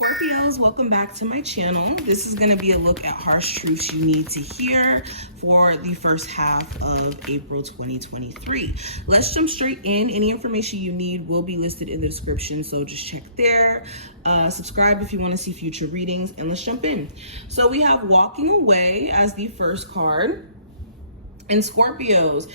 Scorpios, welcome back to my channel. This is going to be a look at harsh truths you need to hear for the first half of April 2023. Let's jump straight in. Any information you need will be listed in the description, so just check there. Subscribe if you want to see future readings, and let's jump in. So we have walking away as the first card. And Scorpios,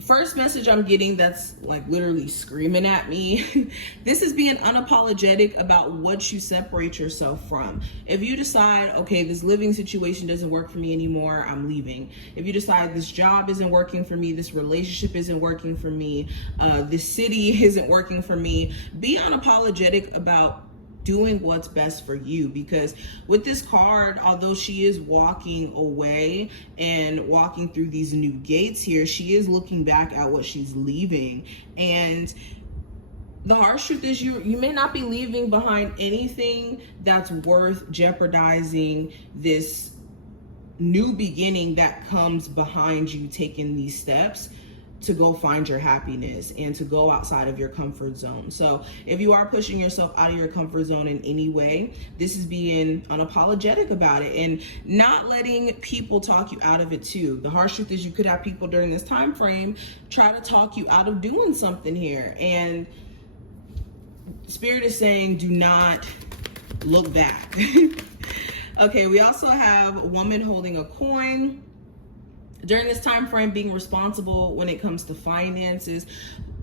first message I'm getting that's like literally screaming at me. This is being unapologetic about what you separate yourself from. If you decide, okay, this living situation doesn't work for me anymore, I'm leaving. If you decide this job isn't working for me, this relationship isn't working for me, this city isn't working for me, be unapologetic about doing what's best for you. Because with this card, although she is walking away and walking through these new gates here, she is looking back at what she's leaving. And the harsh truth is you may not be leaving behind anything that's worth jeopardizing this new beginning that comes behind you taking these steps to go find your happiness and to go outside of your comfort zone. So if you are pushing yourself out of your comfort zone in any way, this is being unapologetic about it and not letting people talk you out of it too. The harsh truth is you could have people during this time frame try to talk you out of doing something here. And Spirit is saying, do not look back. Okay, we also have a woman holding a coin. During this time frame, being responsible when it comes to finances,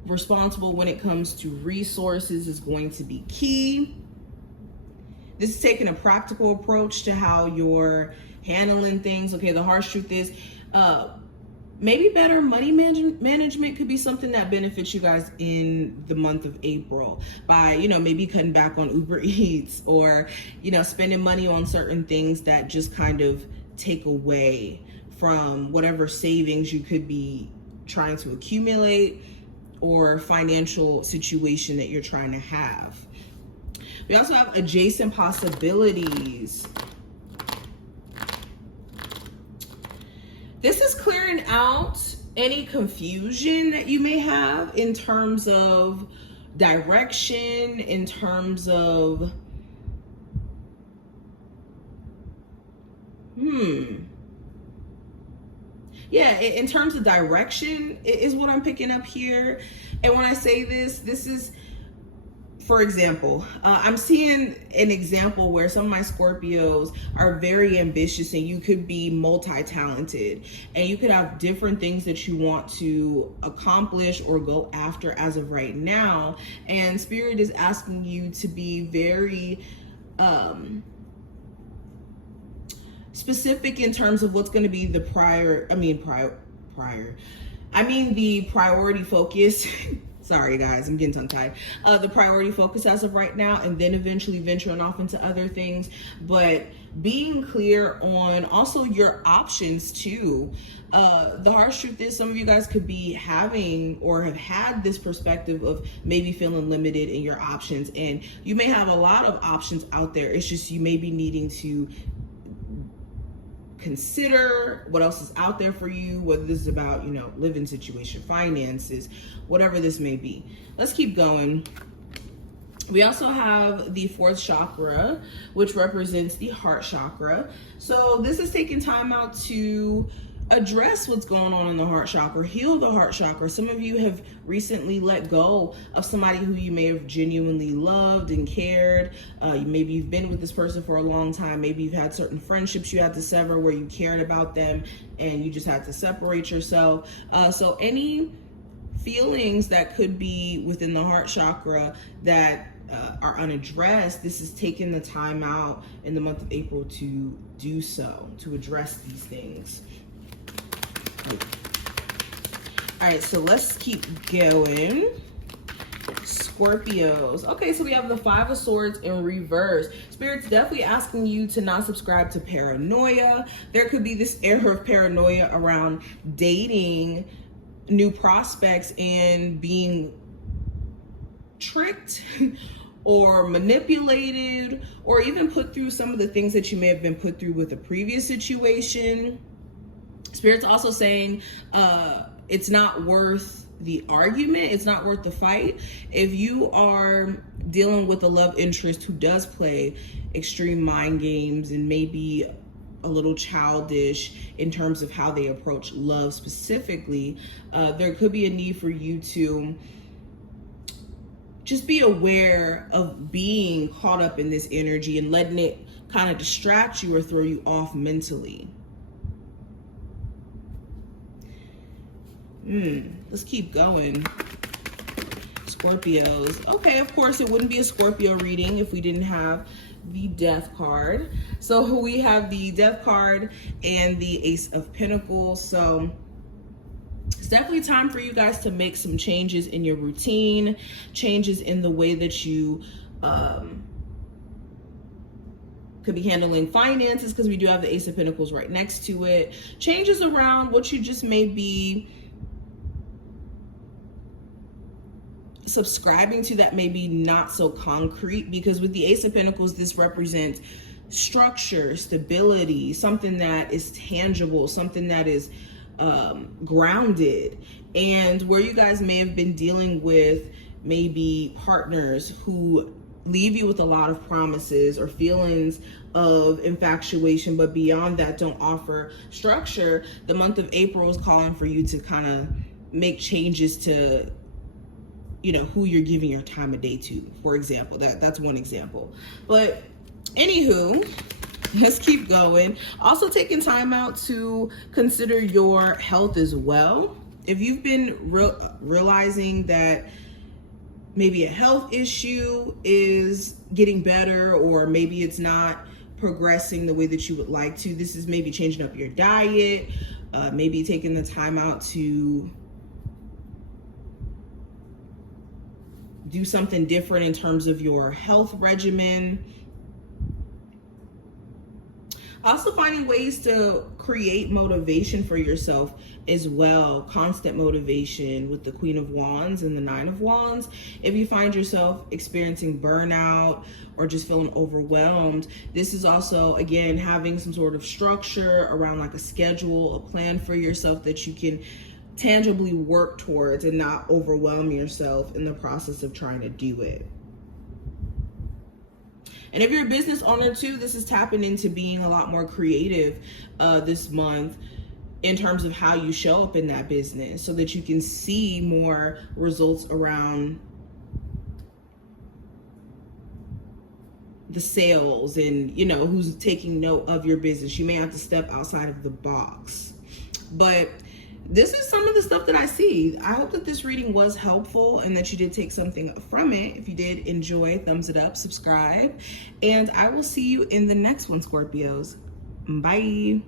responsible when it comes to resources is going to be key. This is taking a practical approach to how you're handling things. Okay, the harsh truth is maybe better money management could be something that benefits you guys in the month of April by, maybe cutting back on Uber Eats or, spending money on certain things that just kind of take away from whatever savings you could be trying to accumulate or financial situation that you're trying to have. We also have adjacent possibilities. This is clearing out any confusion that you may have in terms of direction, in terms of, yeah, in terms of direction is what I'm picking up here. And when I say this is, for example, I'm seeing an example where some of my Scorpios are very ambitious and you could be multi-talented and you could have different things that you want to accomplish or go after as of right now. And Spirit is asking you to be very specific in terms of what's going to be the the priority focus. Sorry guys, I'm getting tongue tied. The priority focus as of right now, and then eventually venturing off into other things, but being clear on also your options too. The harsh truth is some of you guys could be having or have had this perspective of maybe feeling limited in your options, and you may have a lot of options out there. It's just you may be needing to consider what else is out there for you, whether this is about, living situation, finances, whatever this may be. Let's keep going. We also have the fourth chakra, which represents the heart chakra. So this is taking time out to address what's going on in the heart chakra, heal the heart chakra. Some of you have recently let go of somebody who you may have genuinely loved and cared. Maybe you've been with this person for a long time. Maybe you've had certain friendships you had to sever where you cared about them and you just had to separate yourself. So any feelings that could be within the heart chakra that are unaddressed, this is taking the time out in the month of April to do so, to address these things. All right, so let's keep going. Scorpios. Okay, so we have the Five of Swords in reverse. Spirit's definitely asking you to not subscribe to paranoia. There could be this air of paranoia around dating new prospects and being tricked or manipulated or even put through some of the things that you may have been put through with a previous situation. Spirit's also saying it's not worth the argument. It's not worth the fight. If you are dealing with a love interest who does play extreme mind games and maybe a little childish in terms of how they approach love specifically, there could be a need for you to just be aware of being caught up in this energy and letting it kind of distract you or throw you off mentally. Let's keep going. Scorpios. Okay, of course, it wouldn't be a Scorpio reading if we didn't have the Death card. So we have the Death card and the Ace of Pentacles. So it's definitely time for you guys to make some changes in your routine, changes in the way that you could be handling finances, because we do have the Ace of Pentacles right next to it. Changes around what you just may be subscribing to that may be not so concrete, because with the Ace of Pentacles, this represents structure, stability, something that is tangible, something that is grounded. And where you guys may have been dealing with maybe partners who leave you with a lot of promises or feelings of infatuation, but beyond that don't offer structure, the month of April is calling for you to kind of make changes to, you know, who you're giving your time of day to, for example. That's one example. But anywho, let's keep going. Also taking time out to consider your health as well. If you've been realizing that maybe a health issue is getting better, or maybe it's not progressing the way that you would like to, this is maybe changing up your diet, maybe taking the time out to do something different in terms of your health regimen. Also finding ways to create motivation for yourself as well. Constant motivation with the Queen of Wands and the Nine of Wands. If you find yourself experiencing burnout or just feeling overwhelmed, this is also, again, having some sort of structure around like a schedule, a plan for yourself that you can tangibly work towards and not overwhelm yourself in the process of trying to do it. And if you're a business owner too, this is tapping into being a lot more creative this month in terms of how you show up in that business, so that you can see more results around the sales and, you know, who's taking note of your business. You may have to step outside of the box. But this is some of the stuff that I see. I hope that this reading was helpful and that you did take something from it. If you did enjoy, thumbs it up, subscribe, and I will see you in the next one, Scorpios. Bye.